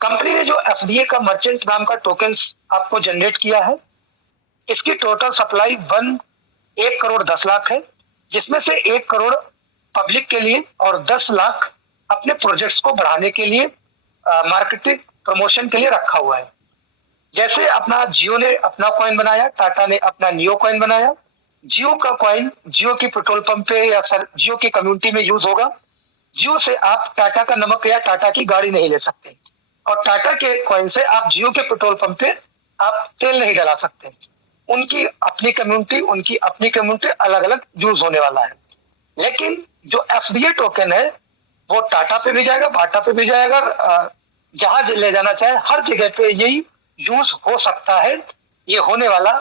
Company ने जो FDA का मर्चेंट नाम का टोकन्स आपको जनरेट किया है, इसकी टोटल सप्लाई 1 करोड़ 10 लाख है, जिसमें से 1 करोड़ पब्लिक के लिए और 10 लाख अपने प्रोजेक्ट्स को बढ़ाने के लिए मार्केटिंग प्रमोशन के लिए रखा हुआ है। जैसे अपना जियो ने अपना कॉइन बनाया, टाटा ने अपना नियो कॉइन बनाया। जियो का कॉइन जियो की पेट्रोल पंप पे या सर जियो की कम्युनिटी में यूज होगा। जियो से आप टाटा का नमक या टाटा की गाड़ी नहीं ले सकते, और टाटा के कॉइन से आप जियो के पेट्रोल पंप पे आप तेल नहीं डला सकते। उनकी अपनी कम्युनिटी अलग अलग यूज होने वाला है। लेकिन जो एफडीए टोकन है वो टाटा पे भी जाएगा, बाटा पे भी जाएगा, जहां ले जाना चाहे हर जगह पे यही यूज हो सकता है। ये होने वाला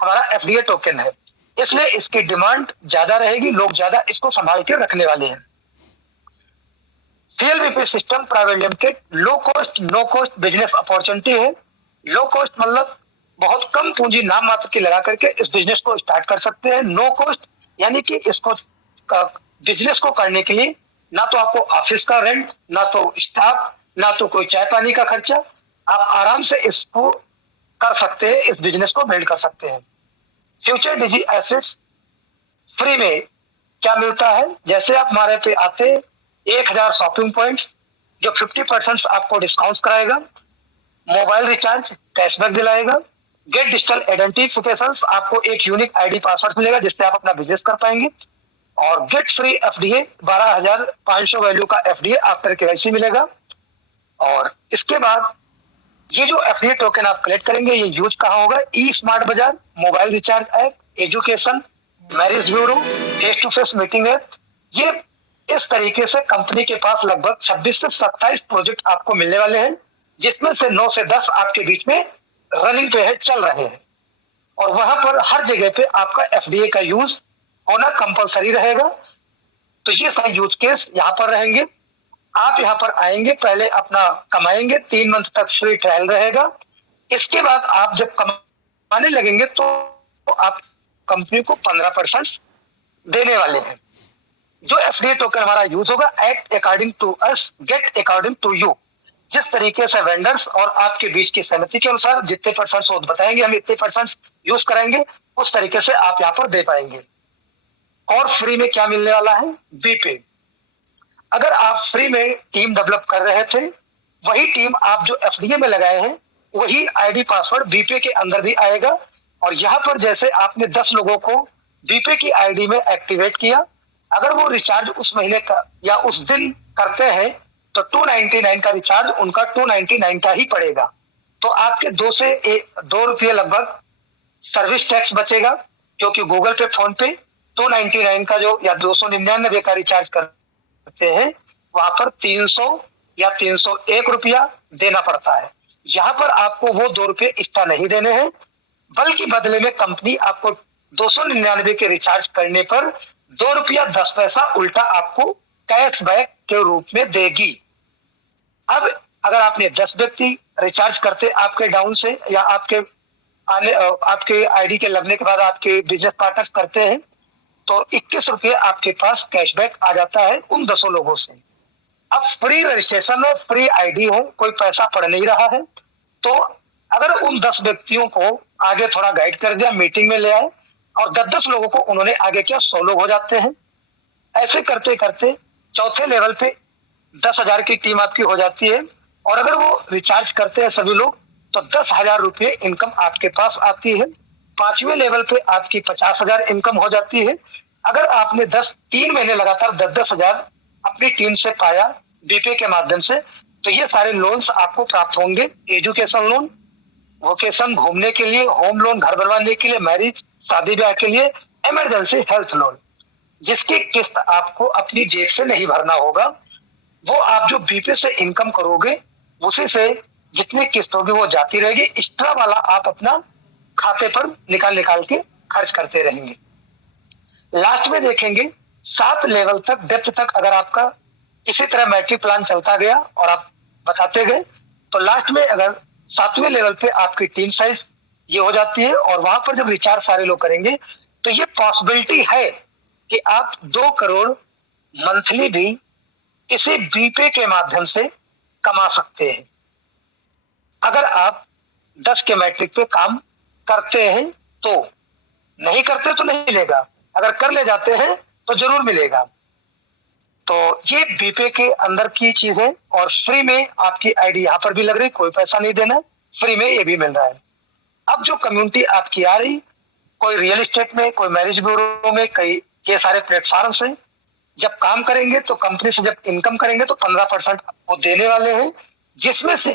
हमारा एफडीए टोकन है, इसलिए इसकी डिमांड ज्यादा रहेगी, लोग ज्यादा इसको संभाल के रखने वाले हैं। CLVP system private limited low cost no cost business opportunity है। लो कॉस्ट मतलब बहुत कम पूंजी नाम मात्र की लगा करके इस बिजनेस को स्टार्ट कर सकते हैं। नो कॉस्ट यानी कि इसको बिजनेस को करने के लिए ना तो आपको ऑफिस का रेंट, ना तो स्टाफ, ना तो कोई चाय पानी का खर्चा। आप आराम से इसको कर सकते हैं, इस बिजनेस को बिल्ड कर सकते हैं। फ्यूचर डिजी एसेट्स फ्री में क्या मिलता है, जैसे आप हमारे पे आते 1000 शॉपिंग पॉइंट्स जो 50% आपको डिस्काउंट कराएगा, मोबाइल रिचार्ज कैशबैक दिलाएगा, गेट डिजिटल आइडेंटिफिकेशन आपको एक यूनिक आईडी पासवर्ड मिलेगा जिससे आप अपना बिजनेस कर पाएंगे, और गेट फ्री एफडीए 12,500 वैल्यू का एफडीए आफ्टर केवाईसी मिलेगा। और इसके बाद ये जो एफडीए टोकन आप कलेक्ट करेंगे ये यूज कहाँ होगा, e smart Bazaar, mobile recharge app, education, marriage bureau, face to face meeting app. ये इस तरीके से कंपनी के पास लगभग 26 से 27 प्रोजेक्ट आपको मिलने वाले हैं, जिसमें से 9 से 10 आपके बीच में रनिंग पे है, चल रहे हैं। और वहां पर हर जगह पे आपका एफडीए का यूज होना कंपलसरी रहेगा। तो ये सारे यूज केस यहाँ पर रहेंगे। आप यहाँ पर आएंगे, पहले अपना कमाएंगे, 3 मंथ तक फ्री ट्रायल रहेगा। इसके बाद आप जब कमाने लगेंगे तो आप कंपनी को 15% देने वाले हैं। जो एफडीए टोकन हमारा यूज होगा, act according to us, get according to you. जिस तरीके से वेंडर्स और आपके बीच की सहमति के अनुसार जितने परसेंट वो बताएंगे हम इतने परसेंट यूज कराएंगे, उस तरीके से आप यहाँ पर दे पाएंगे। और फ्री में क्या मिलने वाला है, बीपे। अगर आप फ्री में टीम डेवलप कर रहे थे, वही टीम आप जो एफडीए में लगाए हैं वही आईडी पासवर्ड बीपे के अंदर भी आएगा। और यहाँ पर जैसे आपने 10 लोगों को बीपे की आईडी में एक्टिवेट किया, अगर वो रिचार्ज उस महीने का या उस दिन करते हैं तो 299 का रिचार्ज उनका 299 का ही पड़ेगा। तो आपके 2 रुपये लगभग सर्विस टैक्स बचेगा, क्योंकि गूगल पे, फोन पे 299 का जो या 299 का रिचार्ज करते हैं वहां पर 300 या 301 रुपया देना पड़ता है। यहाँ पर आपको वो 2 रुपये एक्स्ट्रा नहीं देने हैं, बल्कि बदले में कंपनी आपको 299 के रिचार्ज करने पर 2 रुपया 10 पैसा उल्टा आपको कैशबैक के रूप में देगी। अब अगर आपने 10 व्यक्ति रिचार्ज करते आपके डाउन से या आपके आईडी के लगने के बाद आपके बिजनेस पार्टनर्स करते हैं, तो 21 रुपये आपके पास कैशबैक आ जाता है उन 10 लोगों से। अब फ्री रजिस्ट्रेशन और फ्री आईडी हो, कोई पैसा पड़ नहीं रहा है, तो अगर उन 10 व्यक्तियों को आगे थोड़ा गाइड कर दिया, मीटिंग में ले आए और 10-10 लोगों को उन्होंने आगे किया, 100 लोग हो जाते हैं। ऐसे करते करते चौथे लेवल पे 10,000 की टीम आपकी हो जाती है। और अगर वो रिचार्ज करते हैं सभी लोग तो 10,000 रुपये इनकम आपके पास आती है। 5वें लेवल पे आपकी 50,000 इनकम हो जाती है। अगर आपने 3 महीने लगातार 10,000 अपनी टीम से पाया बीपे के माध्यम से, तो ये सारे लोन्स आपको प्राप्त होंगे। एजुकेशन लोन, वोकेशन घूमने के लिए, होम लोन घर बनवाने के लिए, मैरिज शादी ब्याह के लिए, इमरजेंसी हेल्थ लोन, जिसकी किस्त आपको अपनी जेब से नहीं भरना होगा। वो आप जो बीपे से इनकम करोगे उसी से जितनी किस्त होगी वो जाती रहेगी। एक्स्ट्रा वाला आप अपना खाते पर निकाल निकाल के खर्च करते रहेंगे। लास्ट में देखेंगे 7 लेवल तक, डेप्थ तक अगर आपका इसी तरह मैट्रिक प्लान चलता गया और आप बताते गए, तो लास्ट में अगर 7वें लेवल पे आपकी टीम साइज ये हो जाती है और वहां पर जब रिचार्ज सारे लोग करेंगे तो ये पॉसिबिलिटी है कि आप 2 करोड़ मंथली भी इसी बीपे के माध्यम से कमा सकते हैं। अगर आप 10 के मैट्रिक पे काम करते हैं तो, नहीं करते तो नहीं मिलेगा, अगर कर ले जाते हैं तो जरूर मिलेगा। तो ये बीपे के अंदर की चीज है और फ्री में आपकी आईडी यहाँ पर भी लग रही, कोई पैसा नहीं देना, फ्री में ये भी मिल रहा है। अब जो कम्युनिटी आपकी आ रही, कोई रियल एस्टेट में, कोई मैरिज ब्यूरो में, कई ये सारे प्लेटफॉर्म्स हैं। जब काम करेंगे तो कंपनी से जब इनकम करेंगे तो 15% वो देने वाले हैं, जिसमें से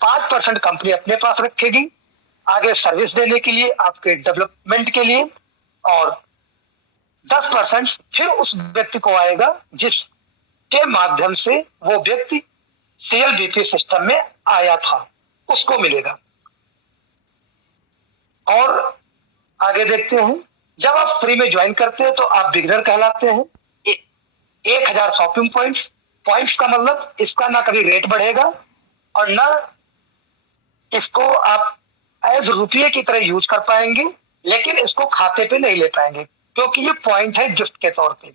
5% कंपनी अपने पास रखेगी आगे सर्विस देने के लिए, आपके डेवलपमेंट के लिए, और 10% फिर उस व्यक्ति को आएगा जिसके माध्यम से वो व्यक्ति सीएलबीपी सिस्टम में आया था, उसको मिलेगा। और आगे देखते हैं, जब आप फ्री में ज्वाइन करते हैं तो आप बिगिनर कहलाते हैं। 1000 शॉपिंग पॉइंट्स का मतलब इसका ना कभी रेट बढ़ेगा और ना इसको आप एज रुपये की तरह यूज कर पाएंगे, लेकिन इसको खाते पे नहीं ले पाएंगे क्योंकि ये पॉइंट है गिफ्ट के तौर पे।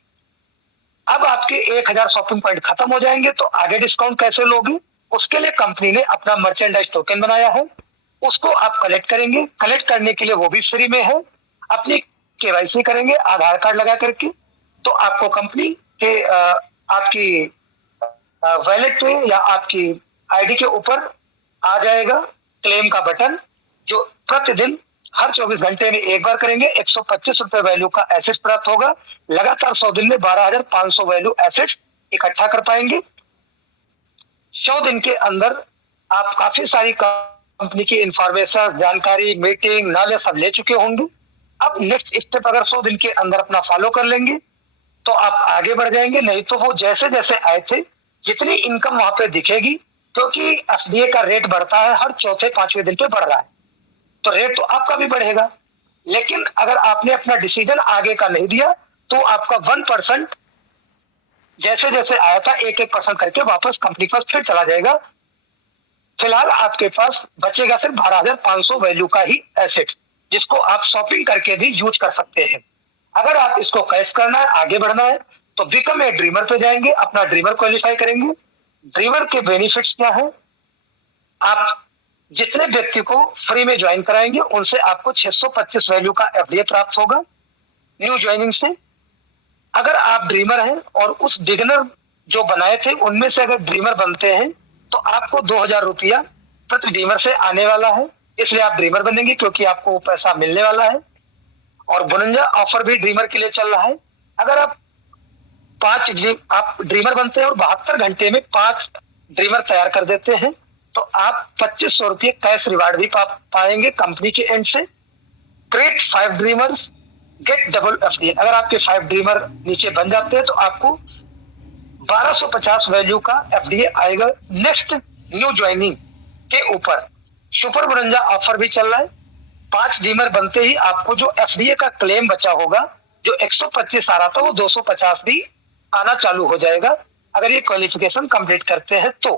अब आपके 1000 शॉपिंग पॉइंट खत्म हो जाएंगे तो आगे डिस्काउंट कैसे लोगे? उसके लिए कंपनी ने अपना मर्चेंडाइज टोकन बनाया है, उसको आप कलेक्ट करेंगे। कलेक्ट करने के लिए वो भी फ्री में है। अपनी केवाईसी करेंगे आधार कार्ड लगा करके, तो आपको कंपनी के आपकी वैलेट पे या आपकी आईडी के ऊपर आ जाएगा क्लेम का बटन, जो प्रतिदिन हर 24 घंटे में एक बार करेंगे। 125 रुपए वैल्यू का एसेट प्राप्त होगा। लगातार 100 दिन में 12,500 वैल्यू एसेट इकट्ठा कर पाएंगे। 100 दिन के अंदर आप काफी सारी कंपनी की इंफॉर्मेशन, जानकारी, मीटिंग, नॉलेज सब ले चुके होंगे। अब नेक्स्ट स्टेप अगर 100 दिन के अंदर अपना फॉलो कर लेंगे तो आप आगे बढ़ जाएंगे, नहीं तो वो जैसे जैसे आए थे जितनी इनकम वहां पे दिखेगी, क्योंकि एफडीए का रेट बढ़ता है, हर चौथे पांचवें दिन पे बढ़ रहा है, तो रेट तो आपका भी बढ़ेगा। लेकिन अगर आपने अपना डिसीजन आगे का नहीं दिया तो आपका 1% जैसे जैसे आया था 1-1% करके वापस कंपनी पर फिर चला जाएगा। फिलहाल आपके पास बचेगा सिर्फ 12,500 वैल्यू का ही एसेट, जिसको आप शॉपिंग करके भी यूज कर सकते हैं। अगर आप इसको कैश करना है, आगे बढ़ना है, तो बिकम ए ड्रीमर पे जाएंगे, अपना ड्रीमर क्वालिफाई करेंगे। ड्रीमर के बेनिफिट्स क्या है? आप जितने व्यक्ति को फ्री में ज्वाइन कराएंगे उनसे आपको 625 वैल्यू का एफडीए प्राप्त होगा न्यू ज्वाइनिंग से। अगर आप ड्रीमर हैं और उस बिगिनर जो बनाए थे उनमें से अगर ड्रीमर बनते हैं तो आपको 2,000 रुपया प्रति ड्रीमर से आने वाला है, इसलिए आप ड्रीमर बनेंगे क्योंकि आपको पैसा मिलने वाला है। और बोनंजा ऑफर भी ड्रीमर के लिए चल रहा है। अगर आप आप ड्रीमर बनते हैं और 72 घंटे में 5 ड्रीमर तैयार कर देते हैं तो आप 2,500 रुपये कैश रिवार्ड भी पाएंगे कंपनी के एंड से। Create 5 dreamers, get double FDA. अगर आपके 5 ड्रीमर नीचे बन जाते हैं तो आपको 1250 वैल्यू का एफडीए आएगा नेक्स्ट न्यू ज्वाइनिंग के ऊपर। सुपर बोनंजा ऑफर भी चल रहा है। 5 ड्रीमर बनते ही आपको जो एफडीए का क्लेम बचा होगा, जो 125 आ रहा था वो 250 भी आना चालू हो जाएगा अगर ये क्वालिफिकेशन कंप्लीट करते हैं तो।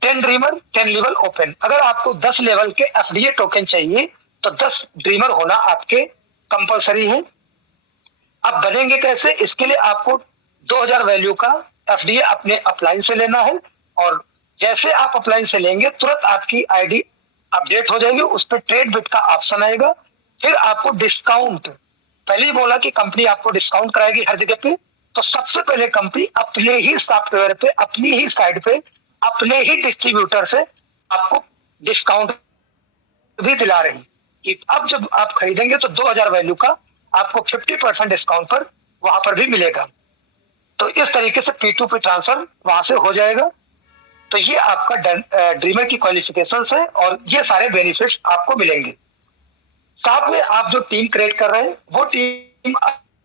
10 ड्रीमर 10 लेवल ओपन। अगर आपको 10 लेवल के एफडीए टोकन चाहिए तो 10 ड्रीमर होना आपके कंपलसरी है। अब बनेंगे कैसे? इसके लिए आपको 2,000 वैल्यू का एफडीए अपने अपलाइन से लेना है और जैसे आप अपलाइन से लेंगे तुरंत आपकी आईडी अपडेट हो जाएगी, उस पर ट्रेड बिट का ऑप्शन आएगा। फिर आपको डिस्काउंट, पहले ही बोला कि कंपनी आपको डिस्काउंट कराएगी हर जगह पे, तो सबसे पहले कंपनी अपने ही सॉफ्टवेयर पे, अपनी ही साइट पे, अपने ही डिस्ट्रीब्यूटर से आपको डिस्काउंट भी दिला रही। अब जब आप खरीदेंगे तो 2,000 वैल्यू का आपको 50% डिस्काउंट पर वहां पर भी मिलेगा। तो इस तरीके से P2P ट्रांसफर वहां से हो जाएगा। तो ये आपका ड्रीमर की क्वालिफिकेशन है और ये सारे बेनिफिट्स आपको मिलेंगे। साथ में आप जो टीम क्रिएट कर रहे हैं वो टीम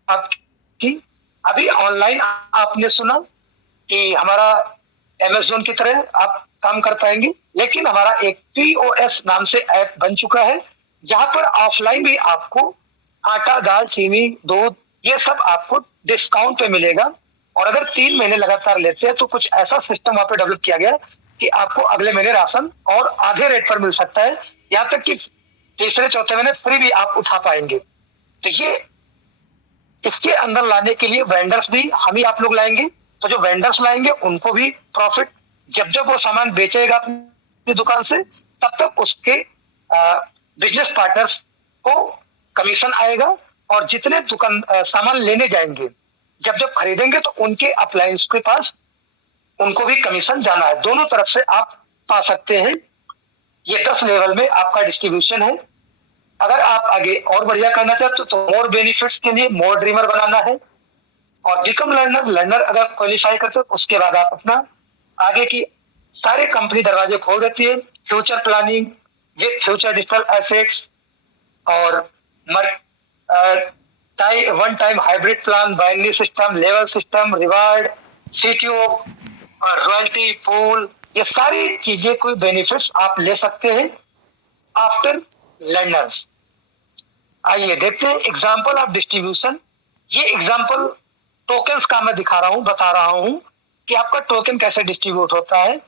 आपकी अभी ऑनलाइन, आपने सुना कि हमारा अमेज़न की तरह आप काम कर पाएंगे, लेकिन हमारा एक POS नाम से ऐप बन चुका है जहां पर ऑफलाइन भी आपको आटा, दाल, चीनी, दूध ये सब आपको डिस्काउंट पे मिलेगा। और अगर 3 महीने लगातार लेते हैं तो कुछ ऐसा सिस्टम वहां पे डेवलप किया गया कि आपको अगले महीने राशन और आधे रेट पर मिल सकता है, यहाँ तक कि तीसरे चौथे महीने फ्री भी आप उठा पाएंगे। तो ये इसके अंदर लाने के लिए वेंडर्स भी हम ही आप लोग लाएंगे, तो जो वेंडर्स लाएंगे उनको भी प्रॉफिट, जब जब वो सामान बेचेगा अपने अपनी दुकान से, तब तक उसके बिजनेस पार्टनर्स को कमीशन आएगा। और जितने दुकान सामान लेने जाएंगे, जब जब खरीदेंगे, तो उनके अप्लायंस के पास उनको भी कमीशन जाना है। दोनों तरफ से आप पा सकते हैं। ये 10 लेवल में आपका डिस्ट्रीब्यूशन है। अगर आप आगे और बढ़िया करना चाहते हो तो मोर बेनिफिट्स के लिए मोर ड्रीमर बनाना है। और बिकम लर्नर, लर्नर अगर क्वालिफाई करते हो उसके बाद आप अपना आगे की सारे कंपनी दरवाजे खोल देती है। फ्यूचर प्लानिंग, ये फ्यूचर डिजिटल एसेट्स और one time hybrid plan, binary system, level system, reward, CTO और रॉयल्टी पूल, ये सारी चीजें कोई बेनिफिट्स आप ले सकते हैं आफ्टर लर्नर्स। आइए देखते हैं एग्जाम्पल ऑफ डिस्ट्रीब्यूशन। ये एग्जाम्पल टोकन्स का मैं दिखा रहा हूं, बता रहा हूं कि आपका टोकन कैसे डिस्ट्रीब्यूट होता है।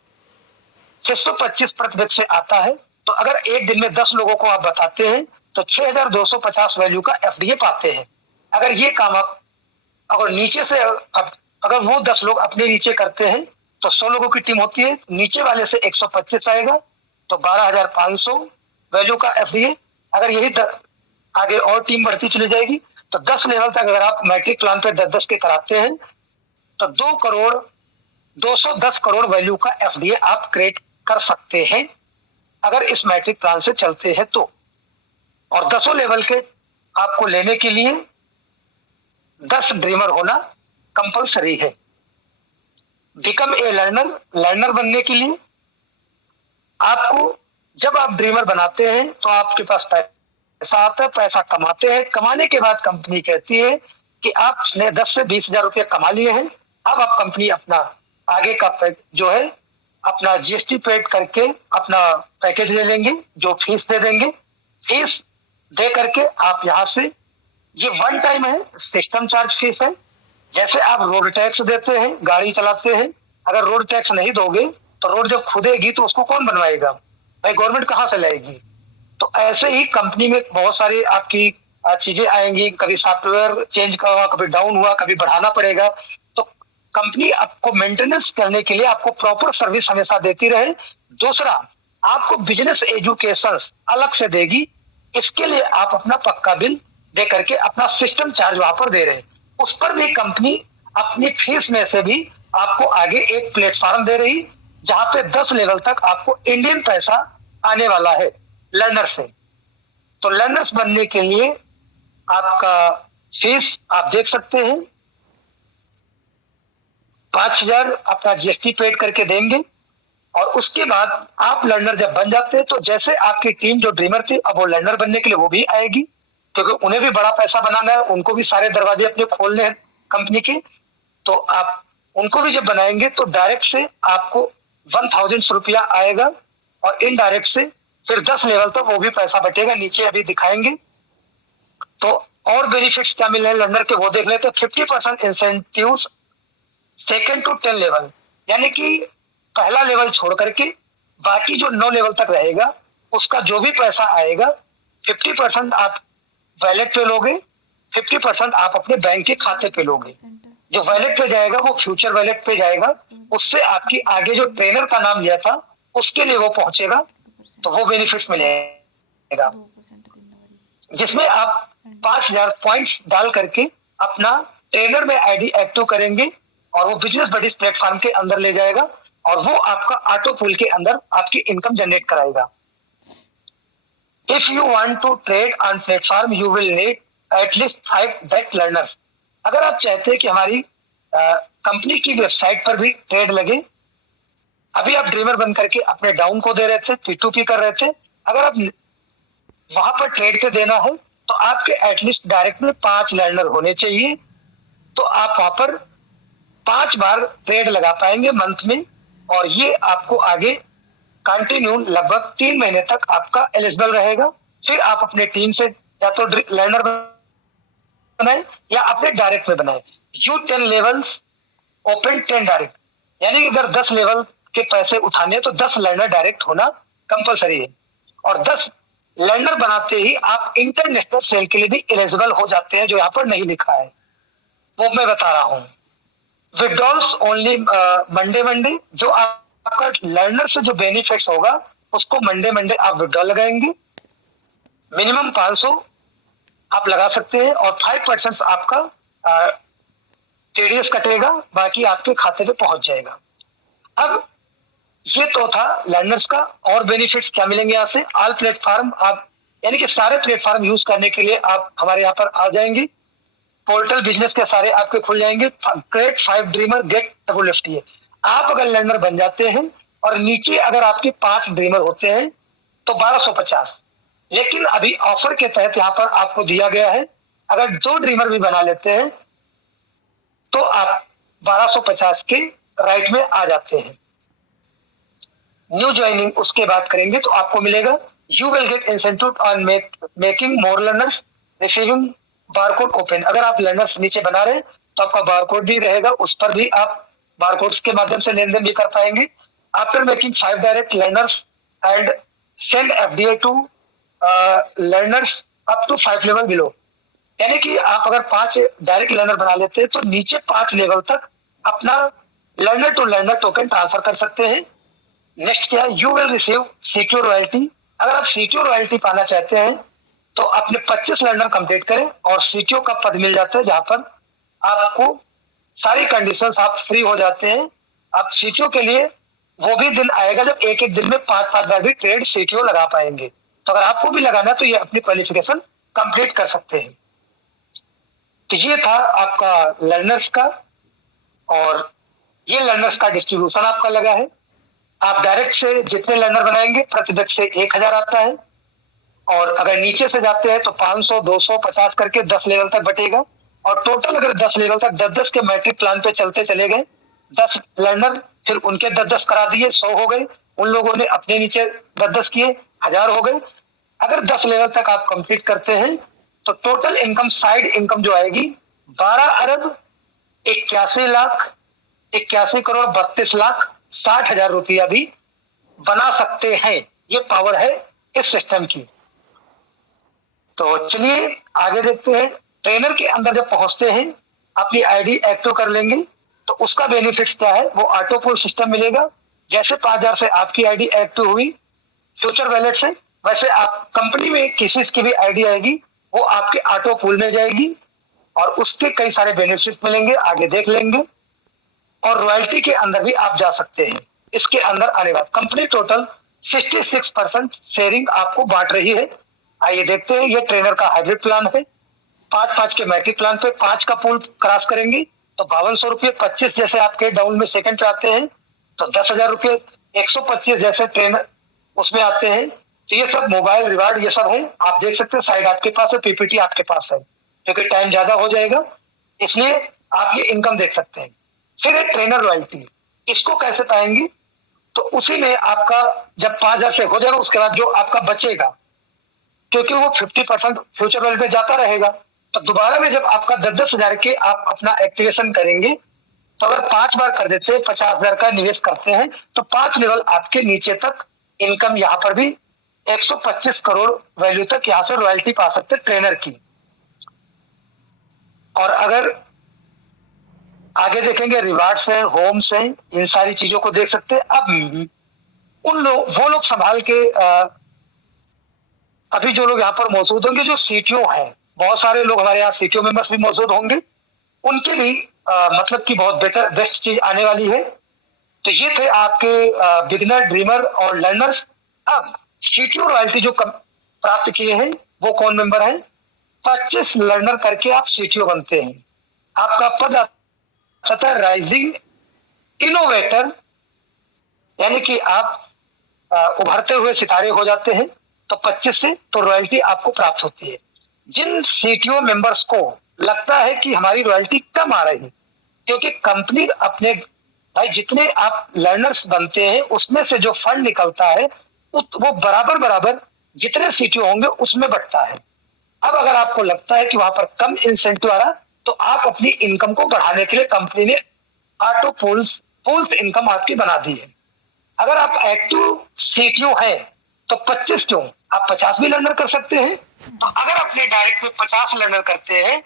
625 से आता है। तो अगर एक दिन में 10 लोगों को आप बताते हैं तो 6250 वैल्यू का एफडीए पाते हैं। अगर ये काम आप अगर नीचे से अगर वो 10 लोग अपने नीचे करते हैं तो 100 लोगों की टीम होती है, नीचे वाले से 125 आएगा तो 12,500 वैल्यू का एफडीए। अगर यही आगे और टीम बढ़ती चली जाएगी तो 10 लेवल तक अगर आप मैट्रिक प्लान पे 10-10 के कराते हैं तो 210 करोड़ वैल्यू का एफडीए आप क्रिएट कर सकते हैं अगर इस मैट्रिक प्लान से चलते हैं तो। और 10 लेवल के आपको लेने के लिए 10 ड्रीमर होना कंपलसरी है। बिकम ए लर्नर, लर्नर बनने के लिए आपको जब आप ड्रीमर बनाते हैं तो आपके पास पैसा आता है, पैसा कमाते हैं। कमाने के बाद कंपनी कहती है कि आपने 10 से 20,000 रुपये कमा लिए हैं, अब आप कंपनी अपना आगे का जो है अपना जीएसटी पेड करके अपना पैकेज ले लेंगे, जो फीस दे देंगे। फीस दे करके आप यहाँ से, ये वन टाइम है, सिस्टम चार्ज फीस है। जैसे आप रोड टैक्स देते हैं, गाड़ी चलाते हैं, अगर रोड टैक्स नहीं दोगे तो रोड जब खुदेगी तो उसको कौन बनवाएगा भाई, गवर्नमेंट कहाँ से लाएगी। तो ऐसे ही कंपनी में बहुत सारी आपकी चीजें आएंगी, कभी सॉफ्टवेयर चेंज हुआ, कभी डाउन हुआ, कभी बढ़ाना पड़ेगा। तो कंपनी आपको मेंटेनेंस करने के लिए आपको प्रॉपर सर्विस हमेशा देती रहे। दूसरा, आपको बिजनेस एजुकेशन अलग से देगी, इसके लिए आप अपना पक्का बिल दे करके अपना सिस्टम चार्ज वहां पर दे रहे हैं। उस पर भी कंपनी अपनी फीस में से भी आपको आगे एक प्लेटफॉर्म दे रही जहां पे 10 लेवल तक आपको इंडियन पैसा आने वाला है लर्नर से। तो लर्नर्स बनने के लिए आपका फीस आप देख सकते हैं 5,000 अपना जीएसटी पेड करके देंगे। और उसके बाद आप लर्नर जब बन जाते हैं तो जैसे आपकी टीम जो ड्रीमर थी अब वो लर्नर बनने के लिए वो भी आएगी, क्योंकि उन्हें भी बड़ा पैसा बनाना है, उनको भी सारे दरवाजे अपने खोलने हैं कंपनी के। तो आप उनको भी जब बनाएंगे तो डायरेक्ट से आपको 1,000 रुपया आएगा और इनडायरेक्ट से फिर 10 लेवल तक वो भी पैसा बचेगा, नीचे अभी दिखाएंगे। तो और बेनिफिट्स क्या मिल रहे हैं लर्नर के वो देख लेते हैं। 50% इंसेंटिव सेकेंड टू 10 लेवल, यानी कि पहला लेवल छोड़ करके बाकी जो 9 लेवल तक रहेगा उसका जो भी पैसा आएगा 50% आप वैलेट पे लोगे, 50% आप अपने बैंक के खाते पे लोगे। जो वैलेट पे जाएगा वो फ्यूचर वैलेट पे जाएगा, उससे आपकी आगे जो ट्रेनर का नाम लिया था उसके लिए वो पहुंचेगा, तो वो बेनिफिट मिलेगा जिसमें आप 5,000 पॉइंट्स डाल करके अपना ट्रेनर में आईडी एक्टिव करेंगे और वो बिजनेस बडीज प्लेटफॉर्म के अंदर ले जाएगा और वो आपका ऑटो पूल के अंदर आपकी इनकम जनरेट कराएगा। If you want to trade on platform, you will need at least 5 direct learners. अगर आप चाहते हैं कि हमारी कंपनी की वेबसाइट पर भी ट्रेड लगे, अभी आप ड्रीमर बन करके अपने डाउन को दे रहे थे, P2P कर रहे थे, अगर आप वहां पर ट्रेड के देना है तो आपके एटलीस्ट डायरेक्ट में 5 लर्नर होने चाहिए। तो आप वहां पर 5 बार ट्रेड लगा पाएंगे मंथ में, और ये आपको आगे कंटिन्यू लगभग 3 महीने तक आपका एलिजिबल रहेगा। फिर आप अपने टीम से या तो लर्नर बनाए या अपने डायरेक्ट में बनाए। यू 10 लेवल्स ओपन 10 डायरेक्ट, यानी अगर 10 लेवल के पैसे उठाने तो 10 लर्नर डायरेक्ट होना कंपलसरी है। और 10 लर्नर बनाते ही आप इंटरनेशनल सेल के लिए भी एलिजिबल हो जाते हैं, जो यहाँ पर नहीं लिखा है वो मैं बता रहा हूँ। विड्रॉल्स ओनली मंडे, जो आपका लर्नर से जो बेनिफिट्स होगा उसको मंडे मंडे आप विड्रॉ लगाएंगे। मिनिमम 500 आप लगा सकते हैं और 5% आपका टीडीएस कटेगा, बाकी आपके खाते पे पहुंच जाएगा। अब ये तो था लर्नर्स का। और बेनिफिट्स क्या मिलेंगे यहाँ से? ऑल प्लेटफॉर्म आप, यानी कि सारे प्लेटफॉर्म यूज करने के लिए आप हमारे यहाँ पर आ जाएंगे। पोर्टल बिजनेस के सारे आपके खुल जाएंगे। Create 5 dreamer get double FTA. आप अगर लर्नर बन जाते हैं और नीचे अगर आपके 5 ड्रीमर होते हैं तो 1250। लेकिन अभी ऑफर के तहत यहाँ पर आपको दिया गया है, अगर 2 ड्रीमर भी बना लेते हैं तो आप 1250 के राइट में आ जाते हैं। न्यू ज्वाइनिंग उसके बाद करेंगे तो आपको मिलेगा you will get incentive on making more learners receiving barcode open. अगर आप लर्नर्स नीचे बना रहे हैं तो आपका बारकोड भी रहेगा, उस पर भी आप बारकोड्स के माध्यम से लेन देन भी कर पाएंगे। After making 5 direct learners and send FDA to learners up to 5 level below. यानी कि आप अगर 5 डायरेक्ट लर्नर बना लेते हैं तो नीचे 5 लेवल तक अपना learner to learner token transfer कर सकते हैं। नेक्स्ट क्या है? You will receive secure royalty. अगर आप सिक्योर रॉयल्टी पाना चाहते हैं तो अपने 25 लर्नर कंप्लीट करें और सीटीओ का पद मिल जाता है, जहां पर आपको सारी कंडीशंस आप फ्री हो जाते हैं। आप सीटीओ के लिए वो भी दिन आएगा जब एक एक दिन में 5-5 बार भी ट्रेड सीटीओ लगा पाएंगे। तो अगर आपको भी लगाना है तो ये अपनी क्वालिफिकेशन कंप्लीट कर सकते हैं। तो ये था आपका लर्नर्स का, और ये लर्नर्स का डिस्ट्रीब्यूशन आपका लगा है। आप डायरेक्ट से जितने लर्नर बनाएंगे प्रति व्यक्ति से 1000 आता है, और अगर नीचे से जाते हैं तो 500, 200, 50 करके 10 लेवल तक बटेगा। और टोटल अगर 10 लेवल तक 10-10 के मैट्रिक प्लान पे चलते चले गए, 10 लर्नर फिर उनके 10-10 करा दिए, 100 हो गए। उन लोगों ने अपने नीचे 10-10 किए, 1000 हो गए। अगर 10 लेवल तक आप कंप्लीट करते हैं तो टोटल इनकम, साइड इनकम जो आएगी 12 अरब 81 लाख 81 करोड़ 32 लाख 60 हजार रुपया भी बना सकते हैं। ये पावर है इस सिस्टम की। तो चलिए आगे देखते हैं। ट्रेनर के अंदर जब पहुंचते हैं अपनी आईडी एक्टिव कर लेंगे तो उसका बेनिफिट क्या है? वो ऑटो पुल सिस्टम मिलेगा। जैसे 5000 से आपकी आईडी एक्टिव हुई फ्यूचर वैलेट से, वैसे आप कंपनी में किसी की भी आईडी आएगी वो आपके ऑटो पुल में जाएगी और उसके कई सारे बेनिफिट मिलेंगे, आगे देख लेंगे। और रॉयल्टी के अंदर भी आप जा सकते हैं। इसके अंदर आने बाद कंपनी टोटल 66% शेयरिंग आपको बांट रही है। आइए देखते हैं। ये ट्रेनर का हाइब्रिड प्लान है। 5-5 के मैट्रिक प्लान पे 5 का पूल क्रॉस करेंगे तो 5200 रुपये। 25 जैसे आपके डाउन में सेकंड पे आते हैं तो 10,000 रुपये। 125 जैसे ट्रेनर उसमें आते हैं। तो ये सब मोबाइल रिवार्ड ये सब है, आप देख सकते हैं। साइड आपके पास है, पीपीटी आपके पास है, क्योंकि टाइम ज्यादा हो जाएगा इसलिए आप ये इनकम देख सकते हैं। फिर है ट्रेनर रॉयल्टी। इसको कैसे पाएंगे? तो उसी में आपका जब 5000 से हो जाएगा उसके बाद जो आपका बचेगा, क्योंकि वो 50% फ्यूचर वैल्यू पे जाता रहेगा, तो दोबारा में जब आपका 10-10 हजार के आप अपना एक्टिवेशन करेंगे तो अगर 5 बार कर देते हैं, 50,000 का निवेश करते हैं तो 5 लेवल आपके नीचे तक इनकम यहाँ पर भी 125 करोड़ वैल्यू तक यहाँ से रॉयल्टी पा सकते ट्रेनर की। और अगर आगे देखेंगे रिवार्ड्स है, होम्स है, इन सारी चीजों को देख सकते हैं। अब उन लोग वो लोग संभाल के अभी जो लोग यहाँ पर मौजूद होंगे जो सीटीओ हैं, बहुत सारे लोग हमारे यहाँ सीटीओ मेंबर्स भी मौजूद होंगे, उनके भी मतलब की बहुत बेस्ट चीज आने वाली है। तो ये थे आपके बिगिनर, ड्रीमर और लर्नर्स। अब सीटीओ रॉयल्टी जो प्राप्त किए हैं वो कौन मेंबर है? 25 लर्नर करके आप सीटीओ बनते हैं। आपका पद आता है राइजिंग इनोवेटर, यानी कि आप उभरते हुए सितारे हो जाते हैं। तो 25 से तो रॉयल्टी आपको प्राप्त होती है। जिन सीटीओ मेंबर्स को लगता है कि हमारी रॉयल्टी कम आ रही है, क्योंकि कंपनी अपने भाई जितने आप लर्नर्स बनते हैं उसमें से जो फंड निकलता है वो बराबर बराबर जितने सीटीओ होंगे उसमें बढ़ता है। अब अगर आपको लगता है कि वहां पर कम इंसेंटिव आ रहा तो आप अपनी इनकम को बढ़ाने के लिए कंपनी ने ऑटो पूल्स इनकम आपकी बना दी है। अगर आप एक्टिव सीटीओ हैं तो 25 क्यों, आप 50 भी लर्नर कर सकते हैं। तो अगर अपने डायरेक्ट में 50 लर्नर करते हैं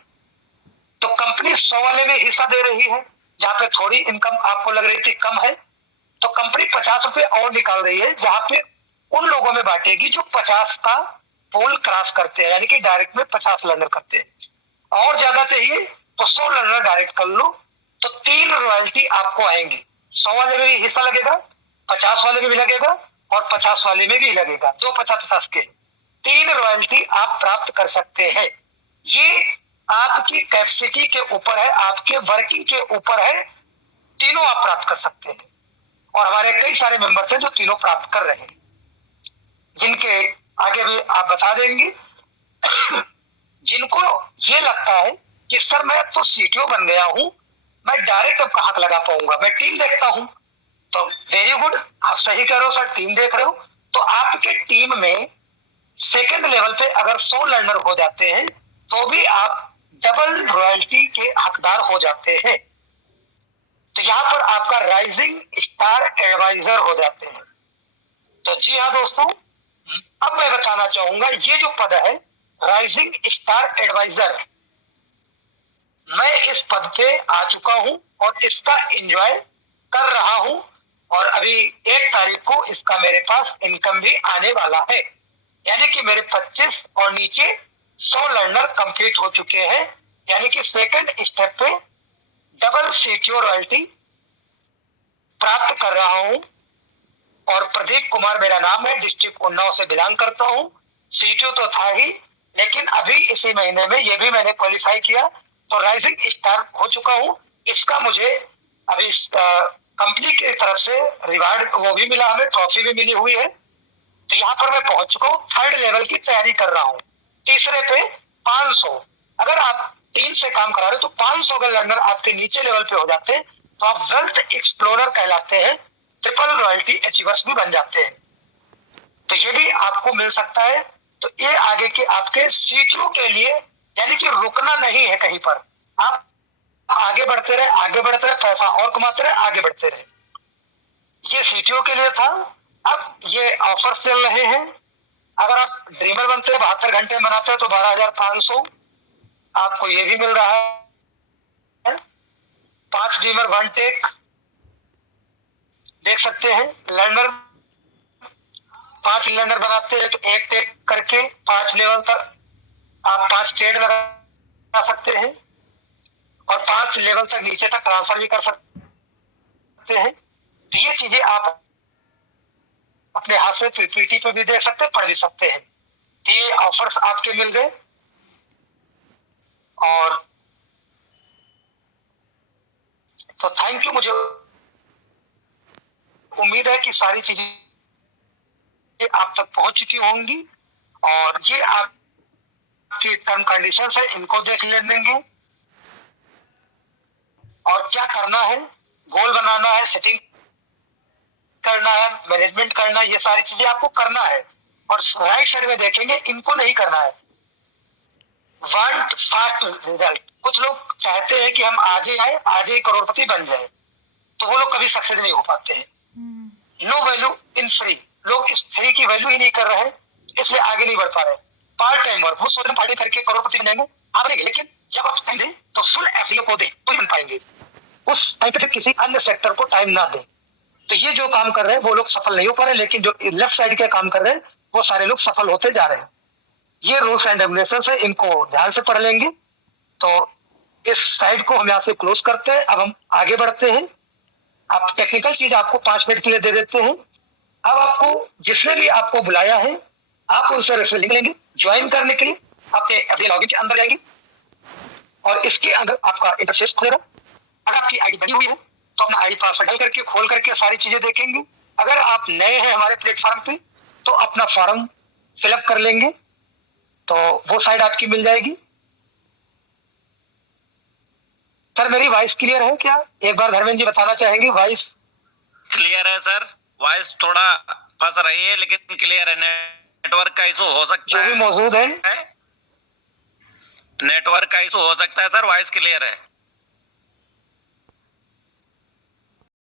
तो कंपनी 100 वाले में हिस्सा दे रही है, जहां पे थोड़ी इनकम आपको लग रही थी कम है तो कंपनी 50 रुपए और निकाल रही है, जहां पे उन लोगों में बांटेगी जो 50 का पोल क्रॉस करते हैं, यानी कि डायरेक्ट में 50 लर्नर करते हैं। और ज्यादा चाहिए तो 100 लर्नर डायरेक्ट कर लो, तो 3 रॉयल्टी आपको आएंगी। 100 वाले में भी हिस्सा लगेगा, 50 वाले में भी लगेगा और 50 वाले में भी लगेगा, जो 50-50 के 3 रॉयल्टी आप प्राप्त कर सकते हैं। ये आपकी कैपेसिटी के ऊपर है, आपके वर्किंग के ऊपर है, तीनों आप प्राप्त कर सकते हैं। और हमारे कई सारे मेंबर्स हैं जो तीनों प्राप्त कर रहे हैं, जिनके आगे भी आप बता देंगे। जिनको ये लगता है कि सर मैं तो सीटीओ बन गया हूं, मैं डायरेक्ट अब कहां लगा पाऊंगा, मैं टीम देखता हूं, तो वेरी गुड, आप सही कह रहे हो सर, टीम देख रहे हो। तो आपके टीम में सेकेंड लेवल पे अगर 100 लर्नर हो जाते हैं तो भी आप डबल रॉयल्टी के हकदार हो जाते हैं। तो यहां पर आपका राइजिंग स्टार एडवाइजर हो जाते हैं। तो जी हाँ दोस्तों, अब मैं बताना चाहूंगा ये जो पद है राइजिंग स्टार एडवाइजर, मैं इस पद पे आ चुका हूं और इसका एंजॉय कर रहा हूं, और अभी 1 तारीख को इसका मेरे पास इनकम भी आने वाला है। यानी कि मेरे 25 और नीचे 100 लर्नर कंप्लीट हो चुके हैं, यानी कि सेकंड स्टेप पे डबल सीटीओ रॉयल्टी प्राप्त कर रहा हूं। और प्रदीप कुमार मेरा नाम है, डिस्ट्रिक्ट उन्नाव से बिलोंग करता हूं। सीटीओ तो था ही, लेकिन अभी इसी महीने में ये भी मैंने क्वालिफाई किया, तो राइजिंग स्टार हो चुका हूं। इसका मुझे अभी कंपनी की तरफ से रिवार्ड वो भी मिला, हमें ट्रॉफी भी मिली हुई है। तो यहाँ पर मैं पहुंच चुका हूँ, 3rd लेवल की तैयारी कर रहा हूँ। तीसरे पे 500, अगर आप 3 से काम करा रहे हो तो 500 अगर लर्नर आपके नीचे लेवल पे हो जाते हैं तो आप वेल्थ एक्सप्लोरर कहलाते हैं, ट्रिपल रॉयल्टी अचीवर्स भी बन जाते हैं। तो ये भी आपको मिल सकता है। तो ये आगे के आपके सीटीओ के लिए, यानी कि रुकना नहीं है कहीं पर, आप आगे बढ़ते रहे, आगे बढ़ते रहे, पैसा और कमाते रहे, आगे बढ़ते रहे। ये सीटीओ के लिए था। अब ये ऑफर चल रहे हैं, अगर आप ड्रीमर बनते हैं 72 घंटे बनाते हैं तो 12,500 आपको ये भी मिल रहा है। 5 ड्रीमर 1 टेक देख सकते हैं। लर्नर 5 लर्नर बनाते हैं तो 1 टेक करके 5 लेवल तक आप 5 ट्रेड लगा सकते हैं, और 5 लेवल तक नीचे तक ट्रांसफर भी कर सकते हैं। तो ये चीजें आप अपने हाथ से पीपीटी पे भी दे सकते हैं, पढ़ भी सकते हैं। ये ऑफर्स आपके मिल गए, और तो थैंक यू। मुझे उम्मीद है कि सारी चीजें आप तक पहुंच चुकी होंगी, और ये आपकी टर्म कंडीशंस है, इनको देख लेंगे। और क्या करना है, गोल बनाना है, सेटिंग करना है, मैनेजमेंट करना है, ये सारी चीजें आपको करना है। और राइट साइड में देखेंगे, इनको नहीं करना है। वांट फास्ट रिजल्ट, कुछ लोग चाहते हैं कि हम आज ही आए, आज ही करोड़पति बन जाए, तो वो लोग कभी सक्सेस नहीं हो पाते हैं। नो वैल्यू इन फ्री, लोग इस फ्री की वैल्यू ही नहीं कर रहे हैं, इसलिए आगे नहीं बढ़ पा रहे। पार्ट टाइम वर्क, वो सोच रहे पार्टी करके करोड़पति बनेंगे, आप बनेंगे, लेकिन जब आप टाइम दें तो फुल एफडीओ को दें तो बन पाएंगे। उस टाइम पे किसी अन्य सेक्टर को टाइम ना दें। तो ये जो काम कर रहे हैं वो लोग सफल नहीं हो पा रहे, लेकिन जो लेफ्ट साइड के काम कर रहे हैं वो सारे लोग सफल होते जा रहे हैं। ये रूल्स एंड रेगुलेशंस है, इनको ध्यान से पढ़ लेंगे। तो इस साइड को हम यहाँ से क्लोज करते हैं, अब हम आगे बढ़ते हैं। आप टेक्निकल चीज आपको 5 मिनट के लिए दे देते हैं। अब आपको जिसने भी आपको बुलाया है, आप उनसे रेफरल लिंक लेंगे ज्वाइन करने के लिए, आपके अपने लॉगिन के अंदर जाएंगे, और इसके अंदर आपका इंटरफेस खुलेगा। अगर आपकी आईडी बनी हुई है तो अपना आईडी पासवर्ड डाल करके खोल करके सारी चीजें देखेंगे। अगर आप नए हैं हमारे प्लेटफॉर्म पे तो अपना फॉर्म फिलअप कर लेंगे, तो वो साइड आपकी मिल जाएगी। सर मेरी वॉइस क्लियर है क्या? एक बार धर्मेंद्र जी बताना चाहेंगे। वॉइस क्लियर है सर, वॉइस थोड़ा फंस रही है लेकिन क्लियर है। नेटवर्क का इशू हो सकता है, जो भी मौजूद है, नेटवर्क का इशू हो सकता है सर, वॉइस क्लियर है।